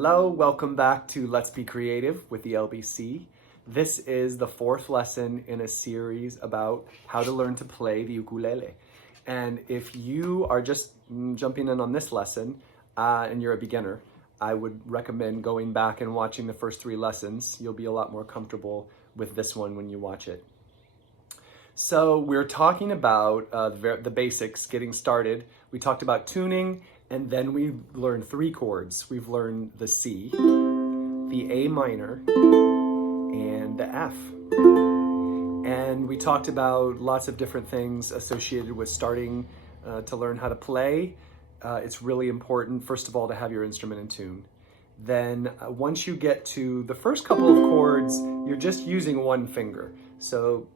Hello, welcome back to Let's Be Creative with the LBC. This is the fourth lesson in a series about how to learn to play the ukulele. And if you are just jumping in on this lesson and you're a beginner, I would recommend going back and watching the first three lessons. You'll be a lot more comfortable with this one when you watch it. So we're talking about the basics, getting started. We talked about tuning, and then we learned three chords. We've learned the C, the A minor, and the F. And we talked about lots of different things associated with starting to learn how to play. It's really important, first of all, to have your instrument in tune. Then once you get to the first couple of chords, you're just using one finger. So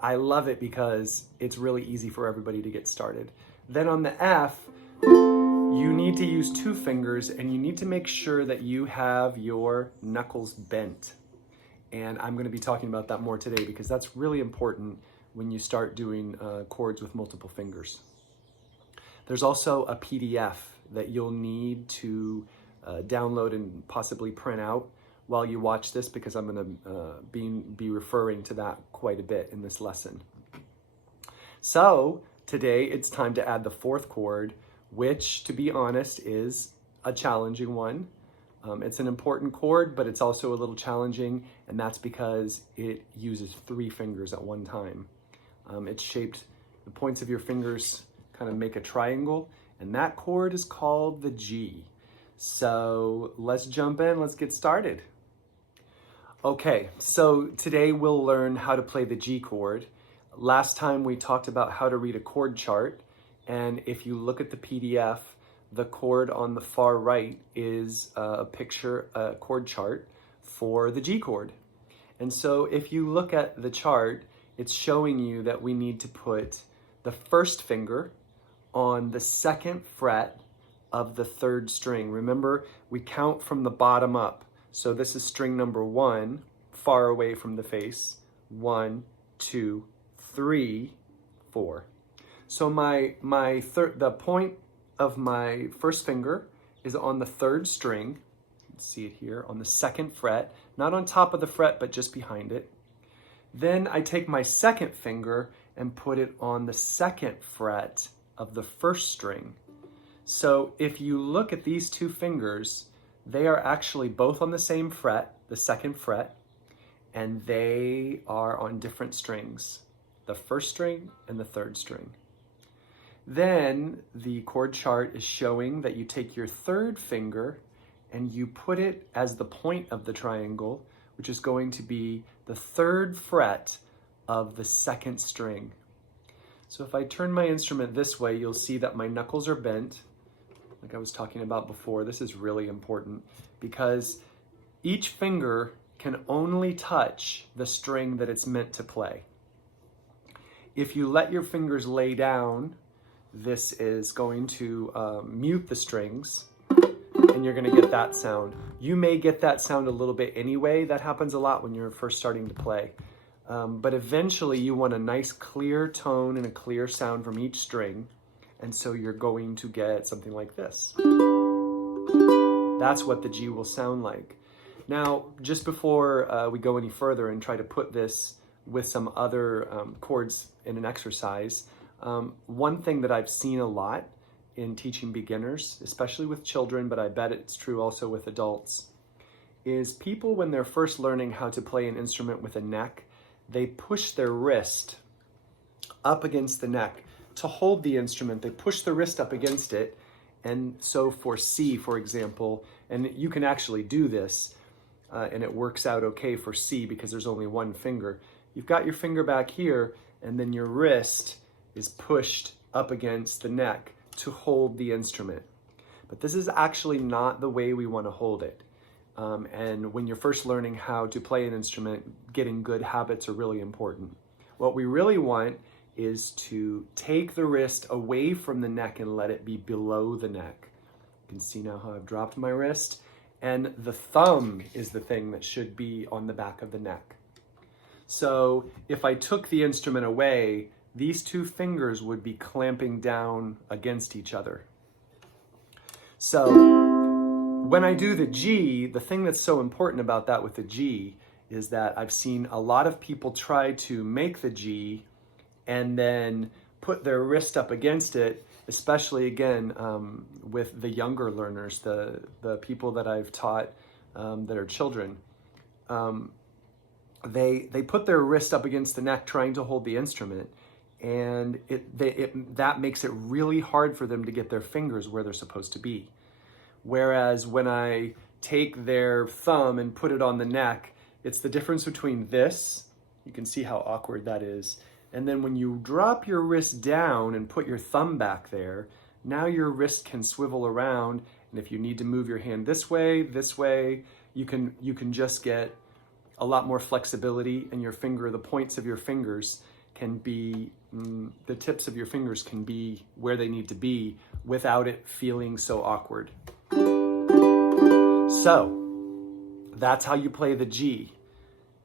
I love it because it's really easy for everybody to get started. Then on the F, you need to use two fingers and you need to make sure that you have your knuckles bent. And I'm going to be talking about that more today because that's really important when you start doing chords with multiple fingers. There's also a PDF that you'll need to download and possibly print out while you watch this, because I'm going to be referring to that quite a bit in this lesson. So today it's time to add the fourth chord, which, to be honest, is a challenging one. It's an important chord, but it's also a little challenging, and that's because it uses three fingers at one time. It's shaped, the points of your fingers kind of make a triangle, and that chord is called the G. So let's jump in, let's get started. Okay, so today we'll learn how to play the G chord. Last time we talked about how to read a chord chart, and if you look at the PDF, the chord on the far right is a chord chart for the G chord. And so if you look at the chart, it's showing you that we need to put the first finger on the second fret of the third string. Remember, we count from the bottom up. So this is string number 1, far away from the face. 1, 2, 3, 4. So the point of my first finger is on the third string. You can see it here on the second fret, not on top of the fret, but just behind it. Then I take my second finger and put it on the second fret of the first string. So if you look at these two fingers, they are actually both on the same fret, the second fret, and they are on different strings, the first string and the third string. Then the chord chart is showing that you take your third finger and you put it as the point of the triangle, which is going to be the third fret of the second string. So if I turn my instrument this way, you'll see that my knuckles are bent. Like I was talking about before, this is really important because each finger can only touch the string that it's meant to play. If you let your fingers lay down, this is going to mute the strings and you're going to get that sound. You may get that sound a little bit anyway. That happens a lot when you're first starting to play. But eventually you want a nice clear tone and a clear sound from each string. And so you're going to get something like this. That's what the G will sound like. Now, just before we go any further and try to put this with some other chords in an exercise, one thing that I've seen a lot in teaching beginners, especially with children, but I bet it's true also with adults, is people when they're first learning how to play an instrument with a neck, they push their wrist up against the neck. To hold the instrument, they push the wrist up against it. And so for C, for example, and you can actually do this, and it works out okay for C because there's only one finger. You've got your finger back here, and then your wrist is pushed up against the neck to hold the instrument. But this is actually not the way we want to hold it. And when you're first learning how to play an instrument, getting good habits are really important. What we really want is to take the wrist away from the neck and let it be below the neck. You can see now how I've dropped my wrist, and the thumb is the thing that should be on the back of the neck. So if I took the instrument away, these two fingers would be clamping down against each other. So When I do the G, the thing that's so important about that with the G is that I've seen a lot of people try to make the G and then put their wrist up against it, especially again with the younger learners, the people that I've taught that are children. They put their wrist up against the neck trying to hold the instrument, and that makes it really hard for them to get their fingers where they're supposed to be. Whereas when I take their thumb and put it on the neck, it's the difference between this, you can see how awkward that is, and then when you drop your wrist down and put your thumb back there, now your wrist can swivel around, and if you need to move your hand this way, you can just get a lot more flexibility, and your finger, the points of your fingers can be, the tips of your fingers can be where they need to be without it feeling so awkward. So, that's how you play the G.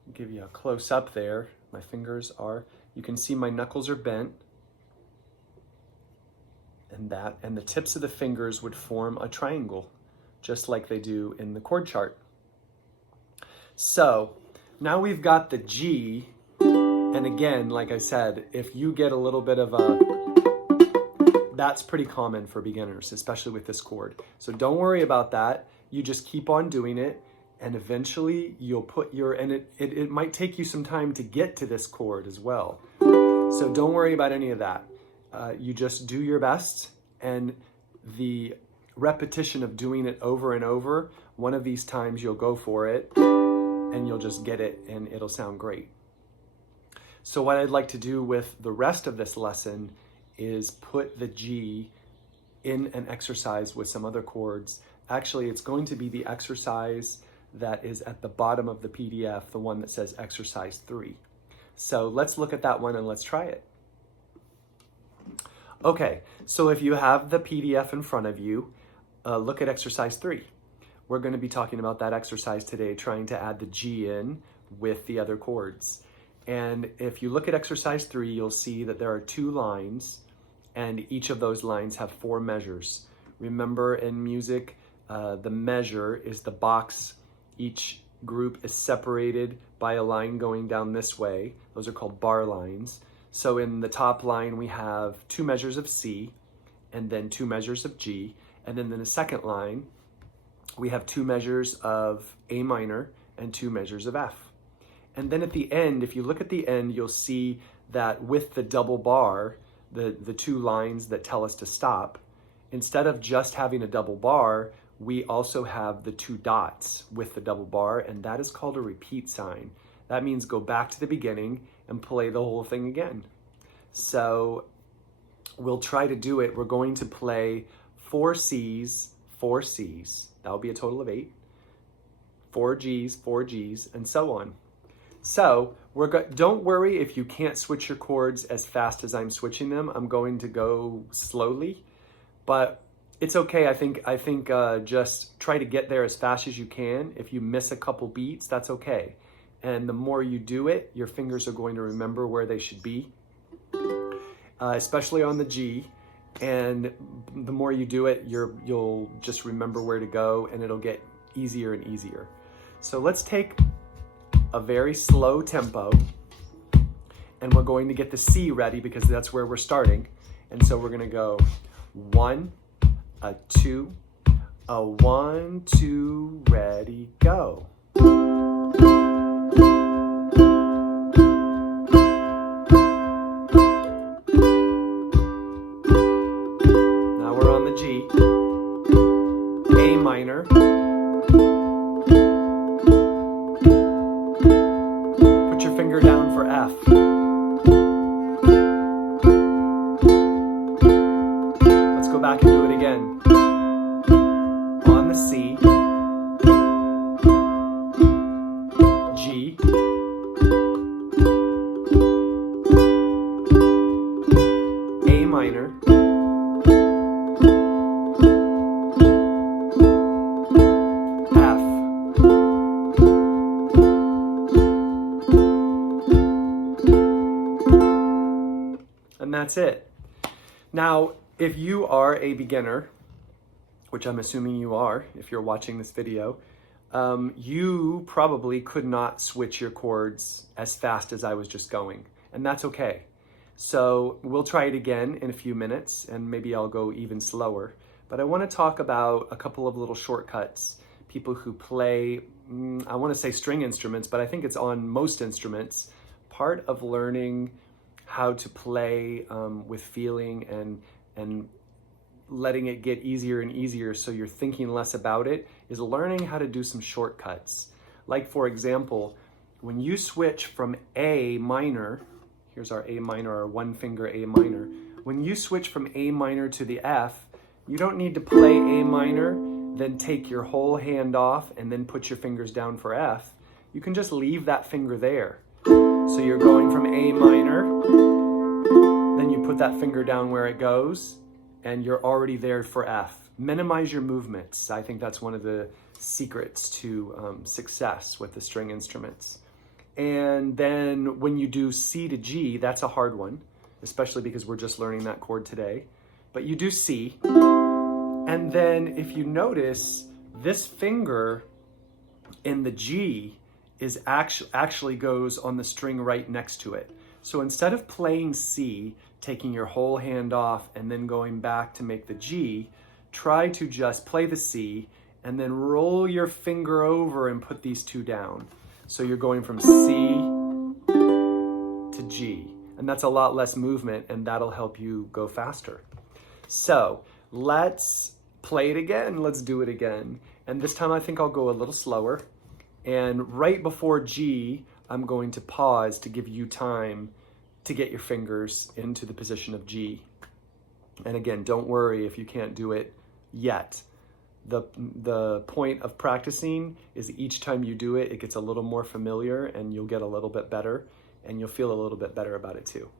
I'll give you a close up there. My fingers are, you can see my knuckles are bent, and the tips of the fingers would form a triangle, just like they do in the chord chart. So, now we've got the G, and again, like I said, if you get a little bit of that's pretty common for beginners, especially with this chord. So don't worry about that. You just keep on doing it, and eventually you'll put it might take you some time to get to this chord as well. So don't worry about any of that. You just do your best, and the repetition of doing it over and over, one of these times you'll go for it, and you'll just get it, and it'll sound great. So what I'd like to do with the rest of this lesson is put the G in an exercise with some other chords. Actually, it's going to be the exercise that is at the bottom of the PDF, the one that says exercise 3. So let's look at that one and let's try it. Okay, so if you have the PDF in front of you, look at exercise 3. We're going to be talking about that exercise today, trying to add the G in with the other chords. And if you look at exercise 3, you'll see that there are 2 lines, and each of those lines have 4 measures. Remember, in music, the measure is the box. Each group is separated by a line going down this way. Those are called bar lines. So in the top line, we have 2 measures of C, and then 2 measures of G. And then in the second line, we have 2 measures of A minor and 2 measures of F. And then at the end, if you look at the end, you'll see that with the double bar, the 2 lines that tell us to stop, instead of just having a double bar, we also have the 2 dots with the double bar, and that is called a repeat sign. That means go back to the beginning and play the whole thing again. So we'll try to do it. We're going to play 4 C's, 4 C's. That'll be a total of 8. 4 G's, 4 G's, and so on. So don't worry if you can't switch your chords as fast as I'm switching them. I'm going to go slowly, but it's okay. I think just try to get there as fast as you can. If you miss a couple beats, that's okay. And the more you do it, your fingers are going to remember where they should be, especially on the G. And the more you do it, you'll just remember where to go, and it'll get easier and easier. So let's take a very slow tempo, and we're going to get the C ready because that's where we're starting. And so we're going to go 1, a 2, a 1, 2, ready, go. Now we're on the G, A minor, finger down for F. Let's go back and do it again. On the C, G, A minor, F. And that's it. Now, if you are a beginner which I'm assuming you are if you're watching this video, you probably could not switch your chords as fast as I was just going, and that's okay. So we'll try it again in a few minutes, and maybe I'll go even slower. But I want to talk about a couple of little shortcuts. People who play, I want to say string instruments, but I think it's on most instruments. Part of learning how to play with feeling and letting it get easier and easier so you're thinking less about it is learning how to do some shortcuts. Like, for example, when you switch from A minor, here's our A minor, our one finger A minor. When you switch from A minor to the F, you don't need to play A minor, then take your whole hand off and then put your fingers down for F. You can just leave that finger there. So you're going from A minor, then you put that finger down where it goes, and you're already there for F. Minimize your movements. I think that's one of the secrets to success with the string instruments. And then when you do C to G, that's a hard one, especially because we're just learning that chord today. But you do C, and then if you notice, this finger in the G is actually goes on the string right next to it. So instead of playing C, taking your whole hand off and then going back to make the G, try to just play the C and then roll your finger over and put these two down. So you're going from C to G, and that's a lot less movement, and that'll help you go faster. So let's play it again. Let's do it again. And this time I think I'll go a little slower. And right before G, I'm going to pause to give you time to get your fingers into the position of G. And again, don't worry if you can't do it yet. The point of practicing is each time you do it, it gets a little more familiar and you'll get a little bit better and you'll feel a little bit better about it too.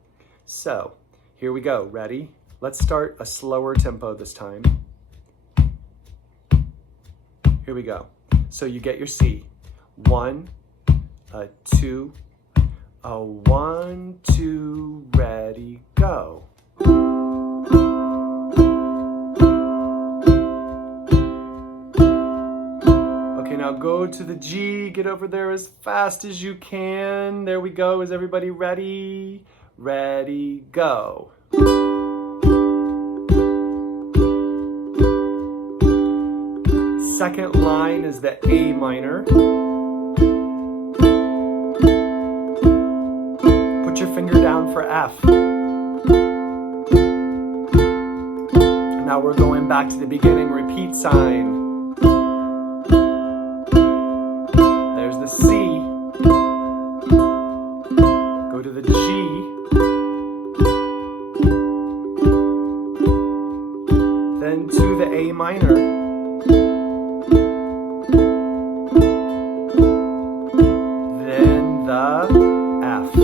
So here we go. Ready? Let's start a slower tempo this time. Here we go. So you get your C. 1, 2, 1, 2, ready, go. Okay, now go to the G, get over there as fast as you can. There we go. Is everybody ready? Ready, go. Second line is the A minor. Put your finger down for F. Now we're going back to the beginning, repeat sign. There's the C. Go to the G. Then to the A minor. F.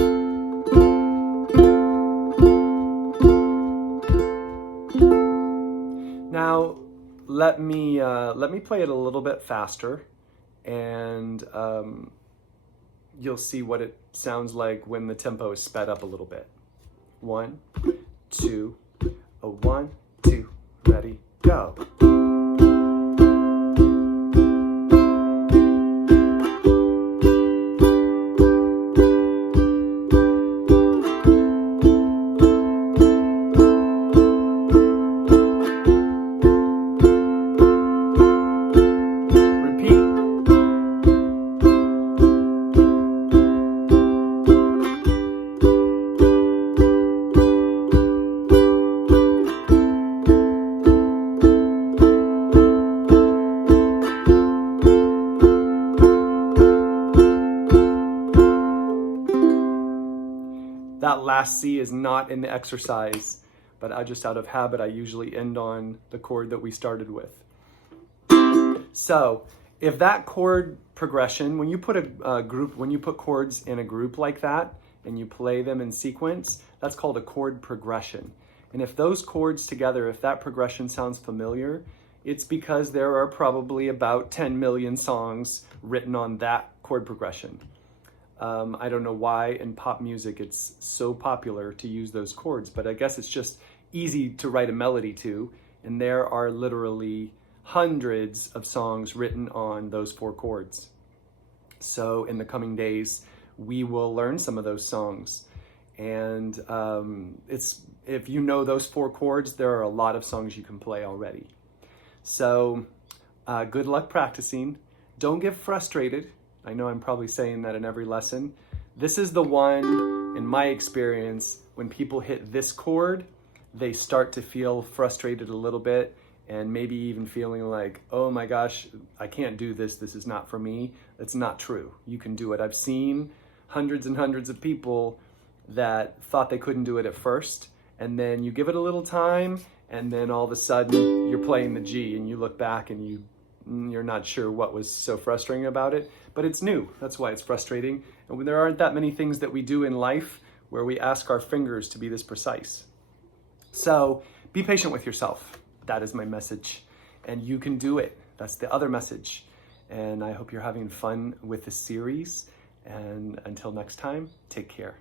Now let me play it a little bit faster, and you'll see what it sounds like when the tempo is sped up a little bit. 1, 2, 1, 2, ready, go. That last C is not in the exercise, but just out of habit, I usually end on the chord that we started with. So if that chord progression, when you put when you put chords in a group like that and you play them in sequence, that's called a chord progression. And if those chords together, if that progression sounds familiar, it's because there are probably about 10 million songs written on that chord progression. I don't know why in pop music it's so popular to use those chords, but I guess it's just easy to write a melody to, and there are literally hundreds of songs written on those 4 chords. So in the coming days, we will learn some of those songs. And if you know those 4 chords, there are a lot of songs you can play already. So good luck practicing. Don't get frustrated. I know I'm probably saying that in every lesson. This is the one, in my experience, when people hit this chord, they start to feel frustrated a little bit, and maybe even feeling like, oh my gosh, I can't do this. This is not for me. That's not true. You can do it. I've seen hundreds and hundreds of people that thought they couldn't do it at first, and then you give it a little time, and then all of a sudden you're playing the G, and you look back and you're not sure what was so frustrating about it, but it's new. That's why it's frustrating. And when there aren't that many things that we do in life where we ask our fingers to be this precise. So be patient with yourself. That is my message. And you can do it. That's the other message. And I hope you're having fun with this series. And until next time, take care.